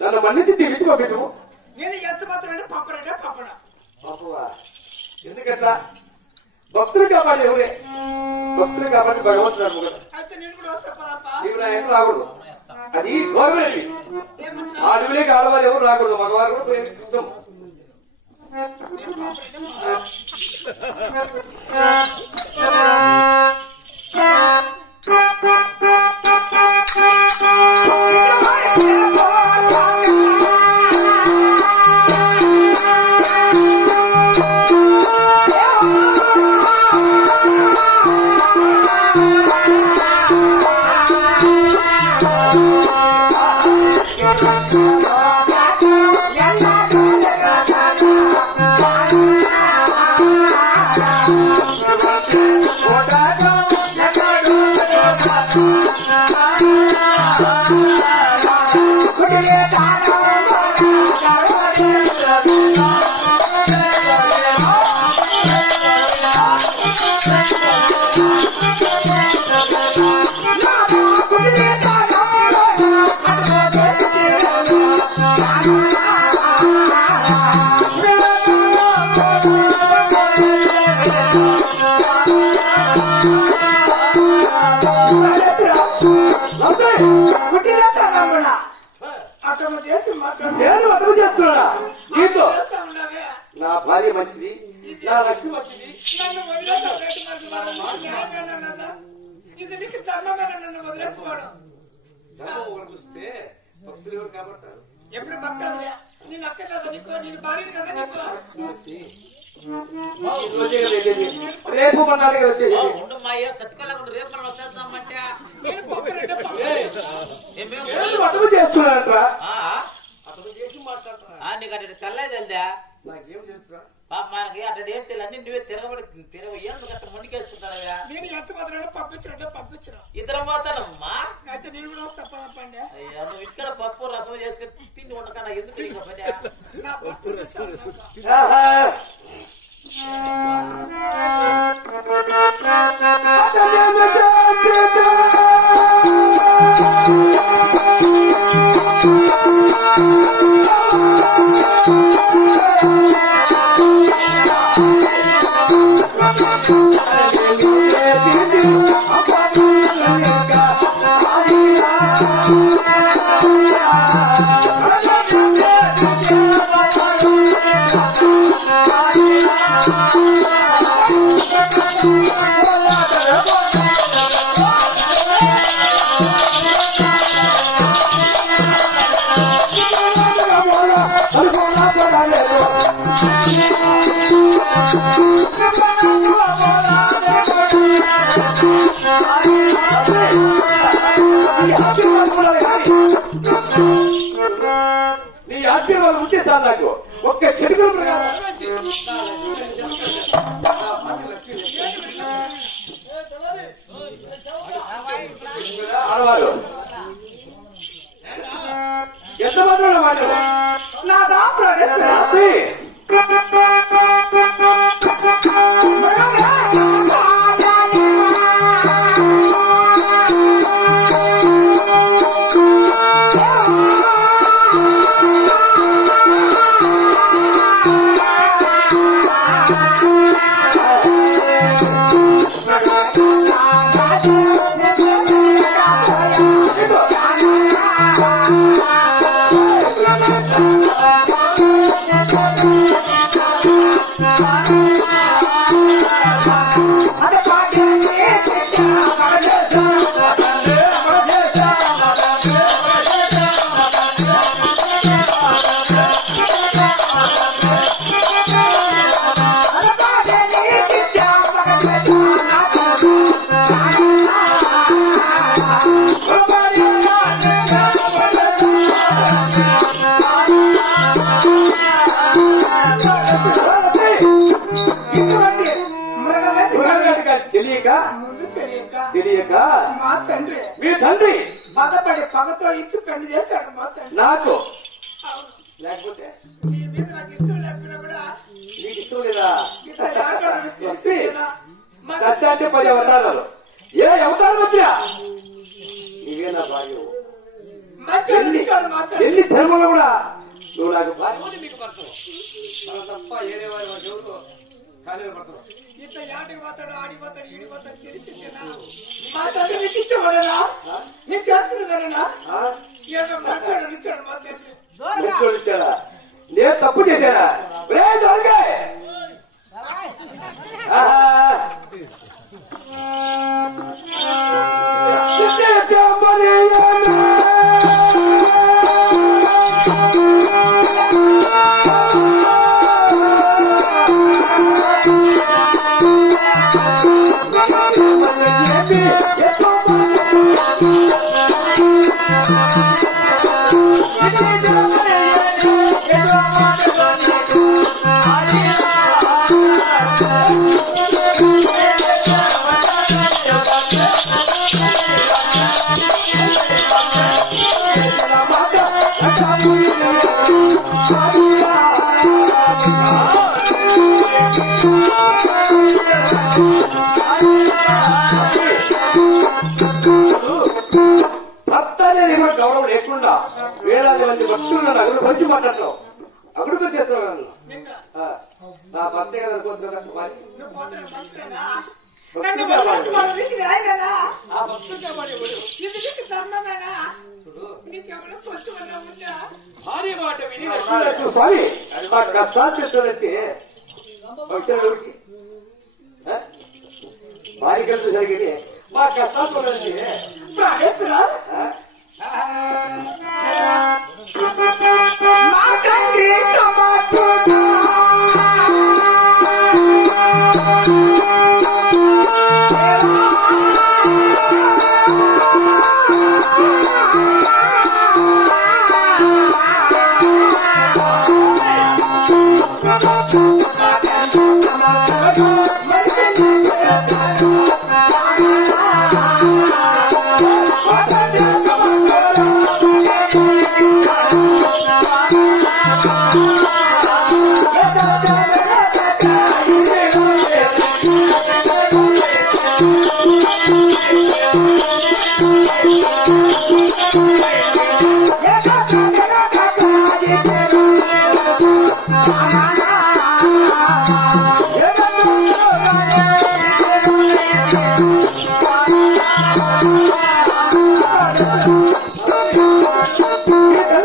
నన్ను మన్నించి తిరిగి పంపించము. నేను ఎంత మాత్రం పప్పనంటే పప్పన పప్పువా ఎందుకట్లా? భక్తులు కాబట్టి ఎవరే భక్తులు కాబట్టి భగవంతుడు కదా. అయితే నేను కూడా వస్తా పదప్ప. నీవు నా ఇంట్లో రాకూడదు, అది గవర్నమెంట్. ఆడవిలేకి ఆడవారు ఎవరు రాకూడదు, మగవారు కూడా ప్రేమిస్తాం. నేను అడుగు చేస్తున్నా నీతో. నా భార్య మంచిది, నా లక్ష్మి మంచిది. నన్ను ఇది నీకు ధర్మమైన నన్ను వదిలేసుకోవడం. ధర్మం చూస్తే భక్తులు ఎవరు కాబడతారు? ఎప్పుడు భక్తులు నేను అక్క కదా నీకు, నేను భార్యని కదా నీకు. రేపు మన్నాడు వచ్చేది. అడుగు చేస్తున్నారా? నీకు అటు తెల్లదా నాకేం తెలుసురా? మనకి అటు ఏం తెలియదు, అన్ని నువ్వే తిరగబడి ఎందుకు అట్లా ముందుకేసుకుంటారా? నేను ఎంత మాత్రం పంపించినట్టే పంపించిన. ఇద్దరం పోతానమ్మా. అయితే నేను కూడా తప్పండి. అయ్యా నువ్వు ఇక్కడ పప్పు రసం చేసుకుని తిండి ఉండకన్నా ఎందుకు ఇక పని? నా పప్పు నీ ఆశీర్వాదం ఉంటే సార్ నాకు ఒక్క చెడుగుల ప్రకారం ఆడవాళ్ళు ఎంత మాత్రం మాట నా దాపి Thank you. ఇటువంటి మృగవేటగా తెలియక ముందు తెలియక మా తండ్రి మీ తండ్రి పగపడి పగతో ఇచ్చి పెళ్లి చేశాడు మా తండ్రి. నాకు అవును. లేకపోతే నీ మీద నాకు ఇష్టం లేకపోయినా కూడా నీకు ఇష్టం లేదా ఇట్లా ఆటలు తీసుకున్నా మా దశ అంటే 10 అవతారాలు. ఏ అవతారం వచ్చినా ఇవే నా భార్య. మంచిగా ఇచ్చాడు మా తండ్రి. ఎన్ని ధర్మంలో కూడా నువ్వు నాకు భార్య. మీకు పడుతుంది మనం తప్ప ఏదే వారి ఎవరు కానీ పడతారు. ఇట్లా ఆటకి పోతాడు ఆడిపోతాడు ఈడిపోతాడు తెలిసి మా తండ్రి నీకు ఇచ్చేవాడనా నేను చేసుకునేదానా ఏదో నచ్చాడు ఇచ్చాడు మా తండ్రి. మంచోడు ఇచ్చాడా? నేను తప్పు చేశానా? రే దొరకే గౌరవం లేకుండా వేలాది మంది భక్తులు అగుడు వచ్చి మాట్లాడతావు అగుడుతో చేస్తావు. నా భర్త కదా అనుకోవచ్చు కదా. నువ్వు పోతున్నా మంచిదేనా నన్ను వదిలేసుకోవాలి నీకు న్యాయమేనా ఆ భక్తులు కాబట్టి ఇది నీకు ధర్మమేనా నీకెవరో కొంచెం ఉందా భార్య మాట విని స్వామి మా కష్టాలు చేస్తానంటే భార్య కలిసి జరిగింది మా కష్టాలు చూడండి. ప్రాణేశ్వరా మా తండ్రి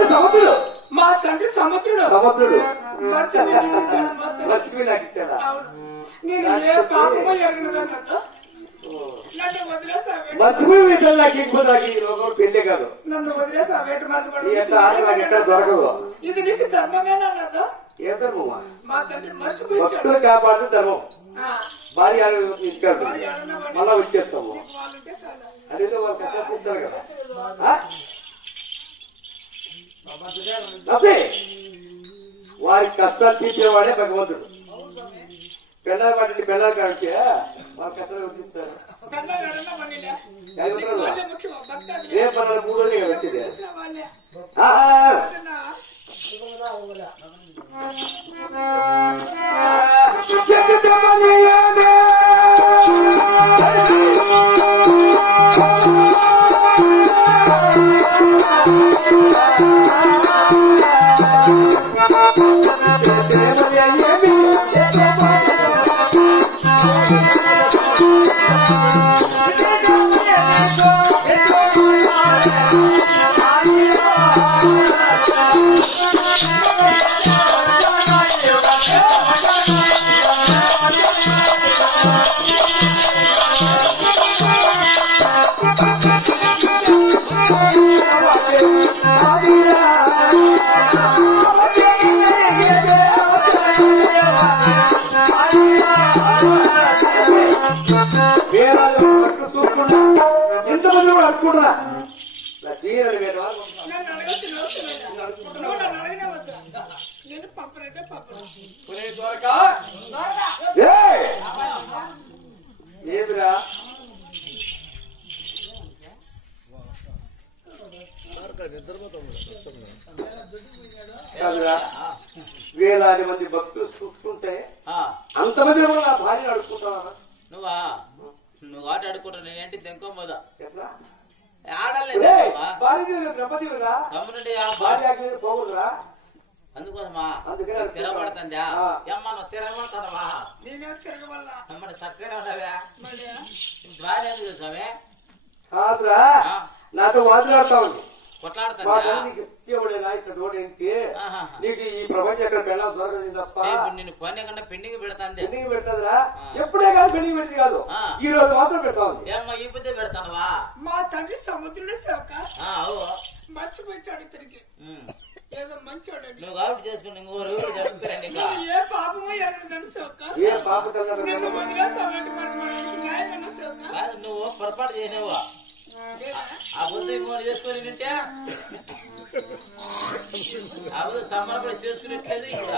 సమర్థుడా మా తండ్రి సముద్రుడు సముద్రుడు లక్ష్మి నాకు ఇచ్చాడా? నేను ఏ పాపమో ఎరగనదన్నట్టు నన్ను వదిలేసావేట మర్చిపోయి నాకు ఇంకో నాకు ఈ లోకం పెళ్లి కాదు. నన్ను వదిలేసావేట నీ ఎంత ఆశ నాకు ఎక్కడ దొరకదు. ఇది నీకు ధర్మమేనా అన్నదా ఏ ధర్మమా? మా తండ్రి మర్చిపోయించాడు. భక్తులు కాపాడు ధర్మం. భార్య ఇచ్చాడు మళ్ళా వచ్చేస్తాము. వాళ్ళంటే చాలా అదేదో వాళ్ళు కష్టాలు కదా. అదే వారి కష్టాలు తీర్చేవాడే భగవంతుడు. పెళ్ళాలి వాటిని పెళ్ళాలి కాడితే వాళ్ళ కష్టాలు గుర్తిస్తారు. ఏ పనులు 3 రోజులు వచ్చింది. ఎంతమంది కూడా అనుకుంటున్నా నన్ను అడగచ్చు నన్ను అడిగినా వద్దా నేను పంపనంటే పంపను ఒరే ద్వారకా ఏయ్! ఏమిరా కాదురా వేలాది మంది భక్తులు చూస్తుంటే అంతమంది కూడా నా భార్యను అడుక్కుంటావా నువ్వు ఆట ఆడుకుంటావు నేనేంటి దెంకోమోదా ఎట్లా ఆడలేదు భార్య బ్రహ్మదేవురా గమనండి భార్య పోకూడదురా అందుకోసమా అందుకే తిరగబడుతుందా అమ్మ నువ్వు తిరగబడతావా నేనే తిరగవల్లా అమ్మని చక్కగా ఉండవా భార్య ఎందుకు చూసావే కాదురా నాతో వాదులాడుతా ఉంది కొట్లాడుతుందా నీకు ఇచ్చేవాడేనా ఇక్కడ రోడ్కి నీకు ఈ ప్రపంచం ఎక్కడ పెళ్ళాం దొరకదు తప్ప నిన్ను కొనే కన్నా పెండింగ్ పెడతాంది పెండింగ్ పెట్టదురా ఎప్పుడే కానీ పెండింగ్ పెట్టి కాదు ఈ రోజు మాత్రం పెడతా ఉంది ఏమ్మా ఈ పొద్దు పెడతానవా మా తండ్రి సముద్రుడే సేవక అవు మర్చిపోయిచాడు ఇతనికి ఏదో మంచోడండి నువ్వు కాబట్టి చేసుకుని ఇంకోరు చదువుతారండి ఇంకా ఏ పాపమో ఎరగదని సేవక ఏ పాప నిన్ను వదిలేసామంటే మరి మనకి న్యాయమైన సేవక కాదు నువ్వు పొరపాటు చేసినావు ఆ పొద్దు ఇంకోటి చేసుకుని నింటే ఆ పొద్దు సంబరపడి చేసుకునేట్లేదు ఇక్కడ